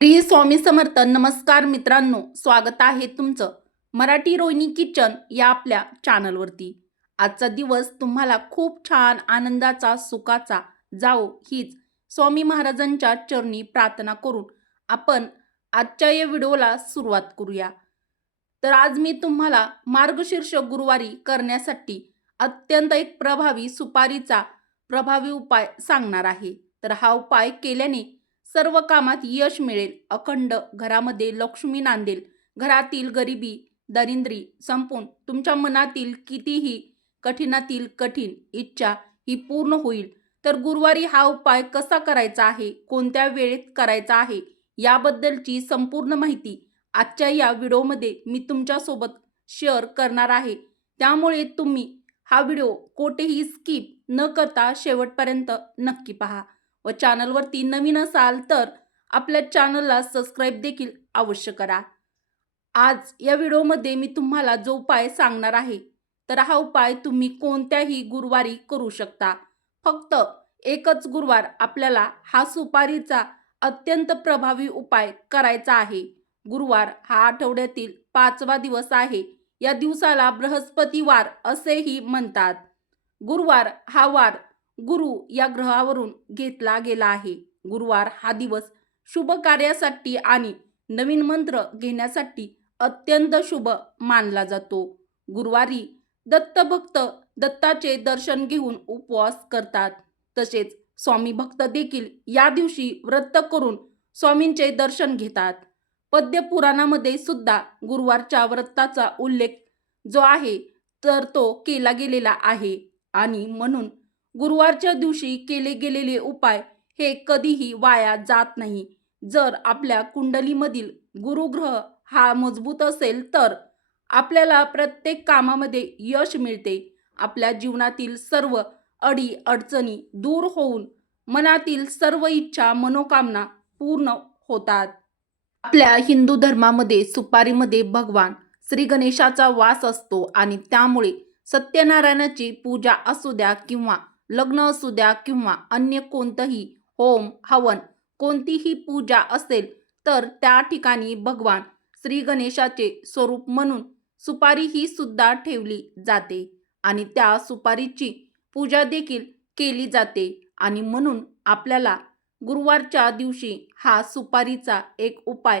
श्री स्वामी समर्थ नमस्कार मित्रांनो. स्वागत आहे तुमचं मराठी रोहिणी किचन या आपल्या चॅनलवरती. आजचा दिवस तुम्हाला खूप छान आनंदाचा सुखाचा जाओ हीच स्वामी महाराजांच्या चरणी प्रार्थना करून आपण आजच्या या व्हिडिओला सुरुवात करूया. तर आज मी तुम्हाला मार्गशीर्ष गुरुवारी करण्यासाठी अत्यंत एक प्रभावी सुपारीचा प्रभावी उपाय सांगणार आहे. तर हा उपाय केल्याने सर्व कामात यश मिळेल. अखंड घरामध्ये लक्ष्मी नांदेल. घरातील गरिबी दरिंद्री संपून तुमच्या मनातील कितीही कठीणातील कठीण इच्छा ही पूर्ण होईल. तर गुरुवारी हा उपाय कसा करायचा आहे? कोणत्या वेळेत करायचा आहे? याबद्दलची संपूर्ण माहिती आजच्या या व्हिडिओमध्ये मी तुमच्यासोबत शेअर करणार आहे. त्यामुळे तुम्ही हा व्हिडिओ कोठेही स्किप न करता शेवटपर्यंत नक्की पहा. व चॅनलवरती नवीन असाल तर आपल्या चॅनलला सबस्क्राईब देखील अवश्य करा. आज या व्हिडिओमध्ये मी तुम्हाला जो उपाय सांगणार आहे तर हा उपाय तुम्ही कोणत्याही गुरुवारी करू शकता. फक्त एकच गुरुवार आपल्याला हा सुपारीचा अत्यंत प्रभावी उपाय करायचा आहे. गुरुवार हा आठवड्यातील पाचवा दिवस आहे. या दिवसाला बृहस्पतिवार असेही म्हणतात. गुरुवार हा वार गुरु या ग्रहावरून घेतला गेला आहे. गुरुवार हा दिवस शुभ कार्यासाठी आणि नवीन मंत्र घेण्यासाठी अत्यंत शुभ मानला जातो. गुरुवारी दत्तभक्त दत्ताचे दर्शन घेऊन उपवास करतात. तसेच स्वामी भक्त देखील या दिवशी व्रत करून स्वामींचे दर्शन घेतात. पद्य पुराणामध्ये सुद्धा गुरुवारच्या व्रताचा उल्लेख जो आहे तर तो केला गेलेला आहे. आणि म्हणून गुरुवारच्या दिवशी केले गेलेले उपाय हे कधीही वाया जात नाही. जर आपल्या कुंडलीमधील गुरुग्रह हा मजबूत असेल तर आपल्याला प्रत्येक कामामध्ये यश मिळते. आपल्या जीवनातील सर्व अडी अडचणी दूर होऊन मनातील सर्व इच्छा मनोकामना पूर्ण होतात. आपल्या हिंदू धर्मामध्ये सुपारीमध्ये भगवान श्री गणेशाचा वास असतो आणि त्यामुळे सत्यनारायणाची पूजा असू द्या किंवा लग्न असू द्या किंवा अन्य कोणतंही होम हवन कोणतीही पूजा असेल तर त्या ठिकाणी भगवान श्री गणेशाचे स्वरूप म्हणून सुपारी ही सुद्धा ठेवली जाते आणि त्या सुपारीची पूजा देखील केली जाते आणि म्हणून आपल्याला गुरुवारच्या दिवशी हा सुपारीचा एक उपाय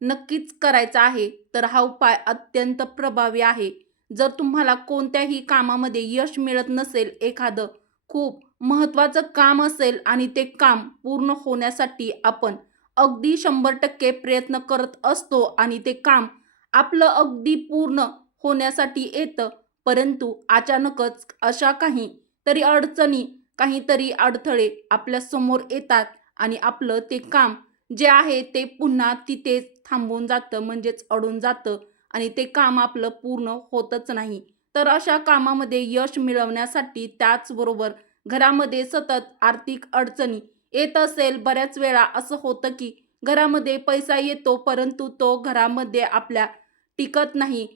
नक्कीच करायचा आहे. तर हा उपाय अत्यंत प्रभावी आहे. जर तुम्हाला कोणत्याही कामामध्ये यश मिळत नसेल एखादं खूप महत्त्वाचं काम असेल आणि ते काम पूर्ण होण्यासाठी आपण अगदी शंभर टक्के प्रयत्न करत असतो आणि ते काम आपलं अगदी पूर्ण होण्यासाठी येतं. परंतु अचानकच अशा काही तरी अडचणी काहीतरी अडथळे आपल्यासमोर येतात आणि आपलं ते काम जे आहे ते पुन्हा तिथेच थांबून जातं म्हणजेच अडून जातं आणि ते काम आपलं पूर्ण होतच नाही. तर अशा कामामध्ये यश मिळवण्यासाठी त्याचबरोबर घरामध्ये सतत आर्थिक अडचणी येत असेल बऱ्याच वेळा असं होतं की घरामध्ये पैसा येतो परंतु तो घरामध्ये आपल्या टिकत नाही.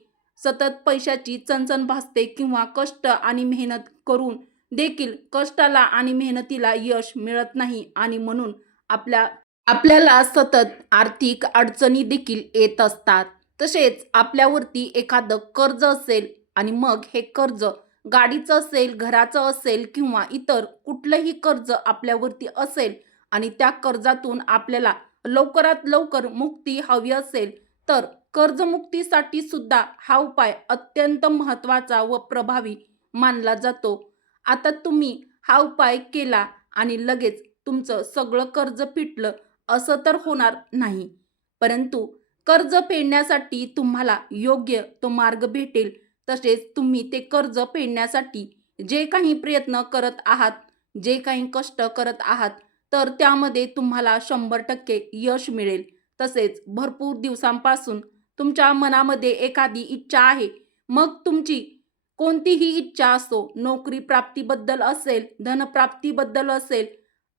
सतत पैशाची चणचण भासते किंवा कष्ट आणि मेहनत करून देखील कष्टाला आणि मेहनतीला यश मिळत नाही आणि म्हणून आपल्या आपल्याला सतत आर्थिक अडचणी देखील येत असतात. तसेच आपल्यावरती एखादं कर्ज असेल आणि मग हे कर्ज गाडीचं असेल घराचं असेल किंवा इतर कुठलंही कर्ज आपल्यावरती असेल आणि त्या कर्जातून आपल्याला लवकरात लवकर मुक्ती हवी असेल तर कर्जमुक्तीसाठी सुद्धा हा उपाय अत्यंत महत्त्वाचा व प्रभावी मानला जातो. आता तुम्ही हा उपाय केला आणि लगेच तुमचं सगळं कर्ज फिटलं असं तर होणार नाही. परंतु कर्ज फेडण्यासाठी तुम्हाला योग्य तो मार्ग भेटेल. तसेच तुम्ही ते कर्ज फेडण्यासाठी जे काही प्रयत्न करत आहात जे काही कष्ट करत आहात तर त्यामध्ये तुम्हाला शंभर टक्के यश मिळेल. तसेच भरपूर दिवसांपासून तुमच्या मनामध्ये एखादी इच्छा आहे. मग तुमची कोणतीही इच्छा असो नोकरी प्राप्तीबद्दल असेल धनप्राप्तीबद्दल असेल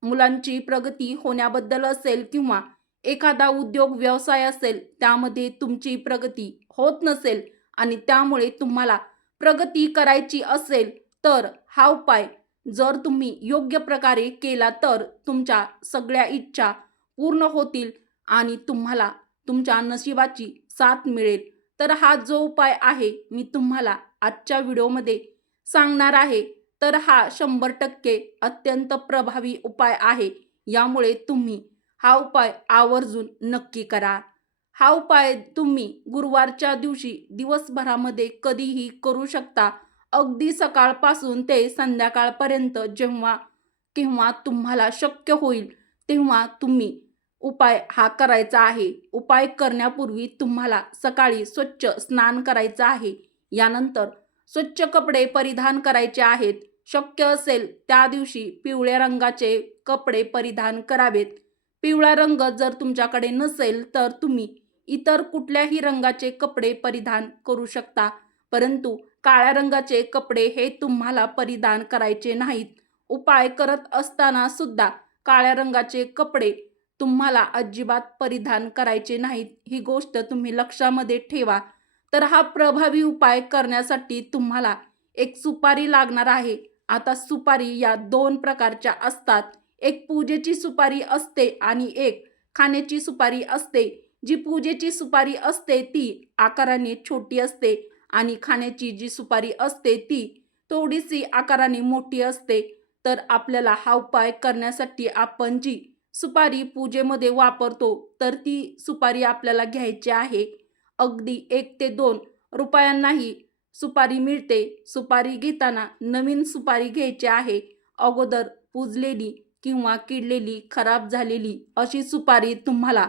मुलांची प्रगती होण्याबद्दल असेल किंवा एखादा उद्योग व्यवसाय असेल त्यामध्ये तुमची प्रगती होत नसेल आणि त्यामुळे तुम्हाला प्रगती करायची असेल तर हा उपाय जर तुम्ही योग्य प्रकारे केला तर तुमच्या सगळ्या इच्छा पूर्ण होतील आणि तुम्हाला तुमच्या नशिबाची साथ मिळेल. तर हा जो उपाय आहे मी तुम्हाला आजच्या व्हिडिओमध्ये सांगणार आहे. तर हा शंभर टक्के अत्यंत प्रभावी उपाय आहे. यामुळे तुम्ही हा उपाय आवर्जून नक्की करा. हा उपाय तुम्ही गुरुवारच्या दिवशी दिवसभरामध्ये कधीही करू शकता. अगदी सकाळपासून ते संध्याकाळपर्यंत जेव्हा किंवा तुम्हाला शक्य होईल तेव्हा तुम्ही उपाय हा करायचा आहे. उपाय करण्यापूर्वी तुम्हाला सकाळी स्वच्छ स्नान करायचं आहे. यानंतर स्वच्छ कपडे परिधान करायचे आहेत. शक्य असेल त्या दिवशी पिवळ्या रंगाचे कपडे परिधान करावेत. पिवळा रंग जर तुमच्याकडे नसेल तर तुम्ही इतर कुठल्याही रंगाचे कपडे परिधान करू शकता. परंतु काळ्या रंगाचे कपडे हे तुम्हाला परिधान करायचे नाहीत. उपाय करत असताना सुद्धा काळ्या रंगाचे कपडे तुम्हाला अजिबात परिधान करायचे नाहीत. ही गोष्ट तुम्ही लक्षामध्ये ठेवा. तर हा प्रभावी उपाय करण्यासाठी तुम्हाला एक सुपारी लागणार आहे. आता सुपारी या दोन प्रकारच्या असतात. एक पूजेची सुपारी असते आणि एक खाण्याची सुपारी असते. जी पूजेची सुपारी असते ती आकाराने छोटी असते आणि खाण्याची जी सुपारी असते ती थोडीशी आकाराने मोठी असते. तर आपल्याला हा उपाय करण्यासाठी आपण जी सुपारी पूजेमध्ये वापरतो तर ती सुपारी आपल्याला घ्यायची आहे. अगदी एक ते दोन रुपयांनाही सुपारी मिळते. सुपारी घेताना नवीन सुपारी घ्यायची आहे. अगोदर पुजलेली किंवा किडलेली खराब झालेली अशी सुपारी तुम्हाला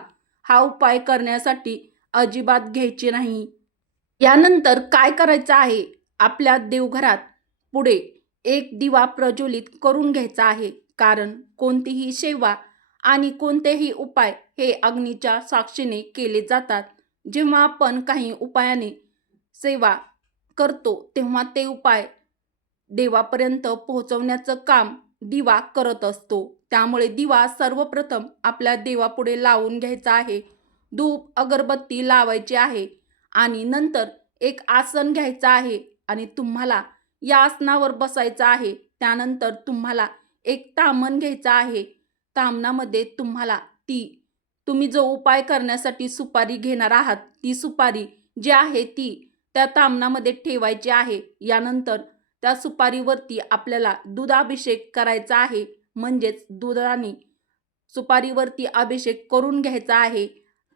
हा उपाय करण्यासाठी अजिबात घ्यायची नाही. यानंतर काय करायचं आहे? आपल्या देवघरात पुढे एक दिवा प्रज्वलित करून घ्यायचा आहे. कारण कोणतीही सेवा आणि कोणतेही उपाय हे अग्नीच्या साक्षीने केले जातात. जेव्हा आपण काही उपायाने सेवा करतो तेव्हा ते उपाय देवापर्यंत पोहोचवण्याचं काम दिवा करत असतो. त्यामुळे दिवा सर्वप्रथम आपल्या देवापुढे लावून घ्यायचा आहे. धूप अगरबत्ती लावायची आहे आणि नंतर एक आसन घ्यायचं आहे आणि तुम्हाला या आसनावर बसायचं आहे. त्यानंतर तुम्हाला एक तामण घ्यायचं आहे. तामणामध्ये तुम्हाला ती तुम्ही जो उपाय करण्यासाठी सुपारी घेणार आहात ती सुपारी जी आहे ती त्या तामणामध्ये ठेवायची आहे. यानंतर त्या सुपारीवरती आपल्याला दुधाभिषेक करायचा आहे. म्हणजेच दुधाने सुपारीवरती अभिषेक करून घ्यायचा आहे.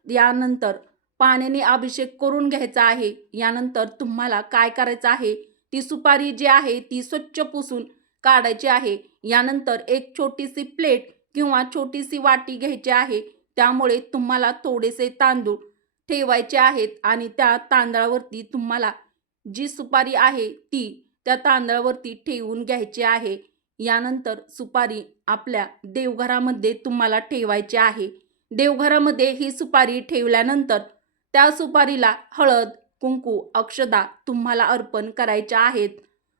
यानंतर पाण्याने अभिषेक करून घ्यायचा आहे. यानंतर तुम्हाला काय करायचं आहे? ती सुपारी जी आहे ती स्वच्छ पुसून काढायची आहे. यानंतर एक छोटीशी प्लेट किंवा छोटीशी वाटी घ्यायची आहे. त्यामुळे तुम्हाला थोडेसे तांदूळ ठेवायचे आहेत आणि त्या तांदळावरती तुम्हाला जी सुपारी आहे ती त्या तांदळावरती ठेवून घ्यायचे आहे. यानंतर सुपारी आपल्या देवघरामध्ये तुम्हाला ठेवायची आहे. देवघरामध्ये ही सुपारी ठेवल्यानंतर त्या सुपारीला हळद कुंकू अक्षदा तुम्हाला अर्पण करायच्या आहेत.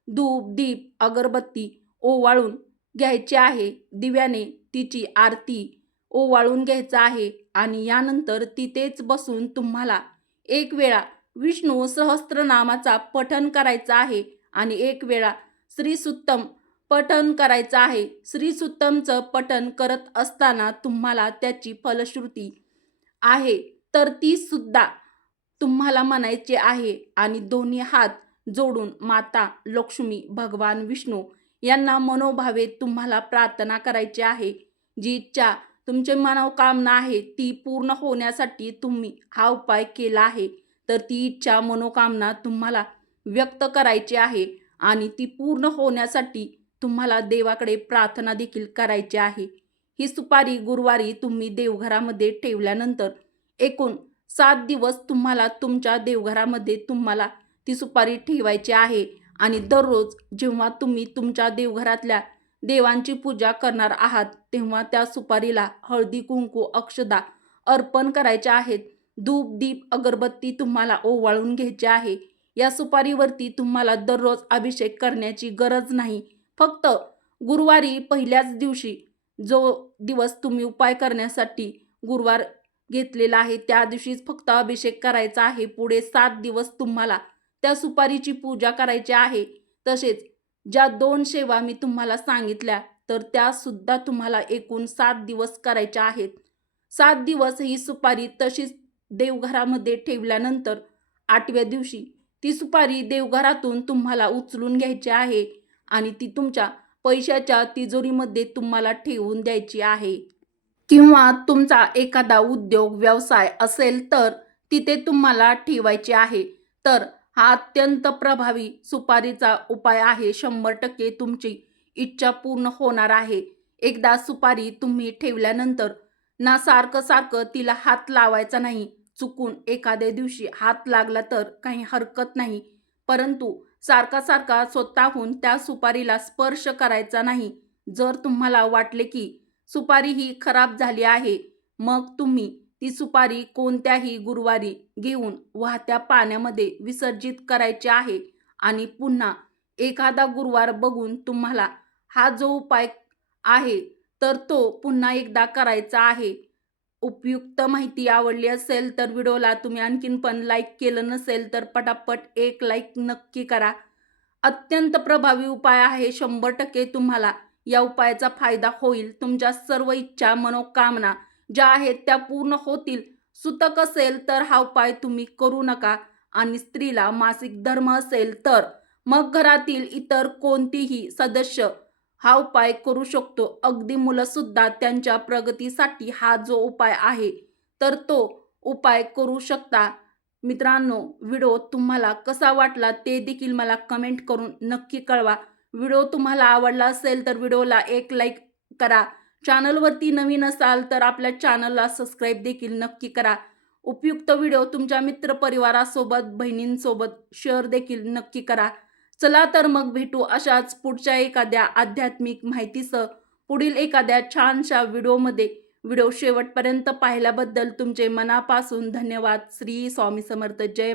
धूप दीप अगरबत्ती ओवाळून घ्यायची आहे. दिव्याने तिची आरती ओवाळून घ्यायचं आहे आणि यानंतर तिथेच बसून तुम्हाला एक वेळा विष्णू सहस्त्रनामाचा पठन करायचा आहे. आणि एक वेळा श्रीसुत्तम पठन करायचं आहे. श्रीसुत्तमचं पठन करत असताना तुम्हाला त्याची फलश्रुती आहे. तर ती सुद्धा तुम्हाला म्हणायची आहे. आणि दोन्ही हात जोडून माता लक्ष्मी भगवान विष्णू यांना मनोभावे तुम्हाला प्रार्थना करायची आहे. जी इच्छा तुमची मनोकामना आहे ती पूर्ण होण्यासाठी तुम्ही हा उपाय केला आहे. तर ती इच्छा मनोकामना तुम्हाला व्यक्त करायची आहे आणि ती पूर्ण होण्यासाठी तुम्हाला देवाकडे प्रार्थना देखील करायची आहे. ही सुपारी गुरुवारी तुम्ही देवघरामध्ये ठेवल्यानंतर एकूण सात दिवस तुम्हाला तुमच्या देवघरामध्ये तुम्हाला ती सुपारी ठेवायची आहे आणि दररोज जेव्हा तुम्ही तुमच्या देवघरातल्या देवांची पूजा करणार आहात तेव्हा त्या सुपारीला हळदी कुंकू अक्षदा अर्पण करायच्या आहेत. धूप दीप अगरबत्ती तुम्हाला ओवाळून घ्यायची आहे. या सुपारीवरती तुम्हाला दररोज अभिषेक करण्याची गरज नाही. फक्त गुरुवारी पहिल्याच दिवशी जो दिवस तुम्ही उपाय करण्यासाठी गुरुवार घेतलेला आहे त्या दिवशीच फक्त अभिषेक करायचा आहे. पुढे सात दिवस तुम्हाला त्या सुपारीची पूजा करायची आहे. तसेच ज्या दोन सेवा मी तुम्हाला सांगितल्या तर त्यासुद्धा तुम्हाला एकूण सात दिवस करायच्या आहेत. सात दिवस ही सुपारी तशीच देवघरामध्ये ठेवल्यानंतर आठव्या दिवशी ती सुपारी देवघरातून तुम्हाला उचलून घ्यायची आहे आणि ती तुमच्या पैशाच्या तिजोरीमध्ये तुम्हाला ठेवून द्यायची आहे. किंवा तुमचा एखादा उद्योग व्यवसाय असेल तर तिथे तुम्हाला ठेवायचे आहे. तर हा अत्यंत प्रभावी सुपारीचा उपाय आहे. शंभर टक्के तुमची इच्छा पूर्ण होणार आहे. एकदा सुपारी तुम्ही ठेवल्यानंतर ना सारखं सारखं तिला हात लावायचा नाही. चुकून एखाद्या दिवशी हात लागला तर काही हरकत नाही. परंतु सारखा सारखा स्वतःहून त्या सुपारीला स्पर्श करायचा नाही. जर तुम्हाला वाटले की सुपारी ही खराब झाली आहे मग तुम्ही ती सुपारी कोणत्याही गुरुवारी घेऊन वाहत्या पाण्यामध्ये विसर्जित करायची आहे आणि पुन्हा एखादा गुरुवार बघून तुम्हाला हा जो उपाय आहे तर तो पुन्हा एकदा करायचा आहे. उपयुक्त माहिती आवडली असेल तर व्हिडिओला तुम्ही आणखीन पण लाईक केलं नसेल तर पटापट एक लाईक नक्की करा. अत्यंत प्रभावी उपाय आहे शंभर टक्के तुम्हाला या उपायाचा फायदा होईल. तुमच्या सर्व इच्छा मनोकामना ज्या आहेत त्या पूर्ण होतील. सुतक असेल तर हा उपाय तुम्ही करू नका आणि स्त्रीला मासिक धर्म असेल तर मग घरातील इतर कोणतीही सदस्य हा उपाय करू शकतो. अगदी मुलंसुद्धा त्यांच्या प्रगतीसाठी हा जो उपाय आहे तर तो उपाय करू शकता. मित्रांनो व्हिडिओ तुम्हाला कसा वाटला ते देखील मला कमेंट करून नक्की कळवा. व्हिडिओ तुम्हाला आवडला असेल तर व्हिडिओला एक लाईक करा. चॅनलवरती नवीन असाल तर आपल्या चॅनलला सबस्क्राईब देखील नक्की करा. उपयुक्त व्हिडिओ तुमच्या मित्रपरिवारासोबत बहिणींसोबत शेअर देखील नक्की करा. चला तर मग भेटू अशाच पुढच्या एखाद्या आध्यात्मिक माहितीसह. पुढील एखाद्या छानशा व्हिडिओमध्ये. व्हिडिओ शेवटपर्यंत पाहिल्याबद्दल तुमचे मनापासून धन्यवाद. श्री स्वामी समर्थ. जय